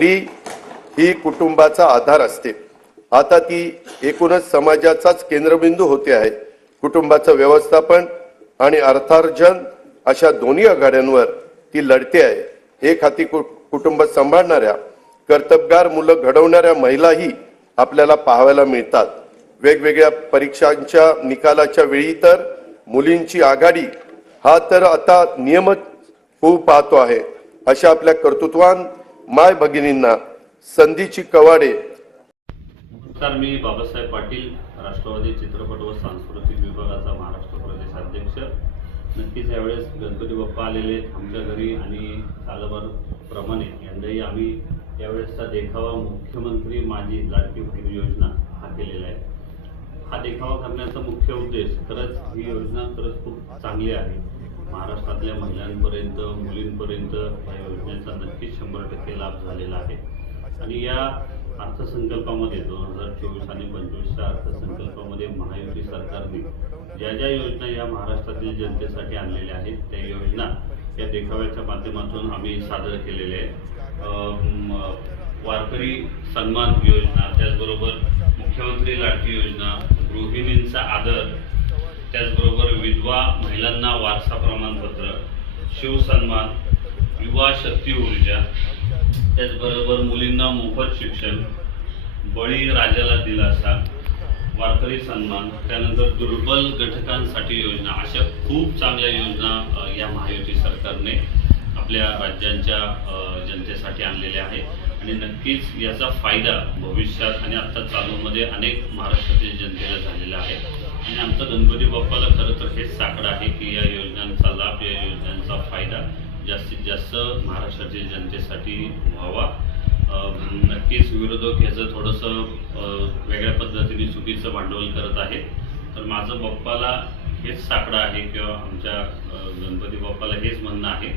स्त्री ही कुटुंबाचा आधार असते. आता ती एकूणच समाजाचाच केंद्रबिंदू होते आहे. कुटुंबाचं व्यवस्थापन आणि अर्थार्जन अशा दोन्ही आघाड्यांवर ती लढते आहे. एक हाती कु- कुटुंब सांभाळणाऱ्या कर्तबगार मुलं घडवणाऱ्या महिलाही आपल्याला पाहायला मिळतात. वेगवेगळ्या परीक्षांच्या निकालाच्या वेळी तर मुलींची आघाडी हा तर आता नियमच होऊ पाहतो आहे. अशा आपल्या कर्तृत्वान माय भगिनींना संधीची कवाडे. नमस्कार मी बाबासाहेब पाटील राष्ट्रवादी चित्रपट व सांस्कृतिक विभागाचा महाराष्ट्र प्रदेश अध्यक्ष. नक्कीच यावेळेस गणपती बाप्पा आलेले आमच्या घरी आणि सालभर प्रमाणे यंदाही आम्ही यावेळेसचा देखावा मुख्यमंत्री माझी लाडकी बहीण योजना हा केलेला आहे. हा देखावा करण्याचा मुख्य उद्देश खरंच ही योजना खरंच खूप चांगली आहे. महाराष्ट्रातल्या महिलांपर्यंत मुलींपर्यंत या योजनेचा नक्कीच शंभर टक्के लाभ झालेला आहे. आणि या अर्थसंकल्पामध्ये दोन हजार चोवीस आणि पंचवीसच्या अर्थसंकल्पामध्ये महायुती सरकारने ज्या ज्या योजना या महाराष्ट्रातील जनतेसाठी आणलेल्या आहेत त्या योजना या देखाव्याच्या माध्यमातून आम्ही सादर केलेल्या आहेत. वारकरी सन्मान योजना त्याचबरोबर मुख्यमंत्री लाडकी योजना गृहिणींचा आदर त्याचबरोबर विधवा महिलांना वारसा प्रमाणपत्र शिवसन्मान युवा शक्ती ऊर्जा त्याचबरोबर मुलींना मोफत शिक्षण बळी राजाला दिलासा वारकरी सन्मान त्यानंतर दुर्बल घटकांसाठी योजना अशा खूप चांगल्या योजना या महायुती सरकारने आपल्या राज्यांच्या जनतेसाठी आणलेल्या आहेत. आणि नक्कीच याचा फायदा भविष्यात आणि आत्ता चालूमध्ये अनेक महाराष्ट्रातील जनतेला झालेला आहे. आणि आमचा गणपती बाप्पाला खरं तर हेच साकडं आहे की या योजनांचा लाभ या योजनांचा फायदा जास्तीत जास्त महाराष्ट्रातील जनतेसाठी व्हावा. नक्कीच विरोधक ह्याचं थोडंसं वेगळ्या पद्धतीने चुकीचं भांडवल करत आहेत. तर माझं बाप्पाला हेच साकडं आहे किंवा आमच्या गणपती बाप्पाला हेच म्हणणं आहे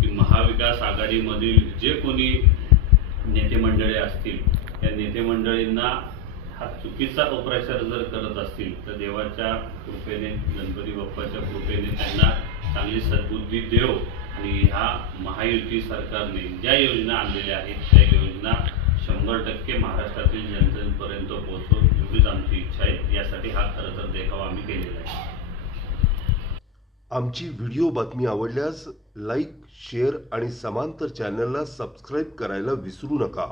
की महाविकास आघाडीमधील जे कोणी नेते मंडळी असतील त्या नेते मंडळींना हा चुकीचा अप्रचार जर करत असतील तर देवाच्या कृपेने गणपती बाप्पाच्या कृपेने त्यांना चांगली सद्बुद्धी देव आणि ह्या महायुती सरकारने ज्या योजना आणलेल्या आहेत त्या योजना शंभर टक्के महाराष्ट्रातील जनतेपर्यंत पोहोचवून एवढीच आमची इच्छा आहे. यासाठी हा खरं तर देखावा आम्ही केलेला आहे. आमची व्हिडिओ बातमी आवडल्यास लाईक शेअर आणि समांतर चॅनलला सबस्क्राईब करायला विसरू नका.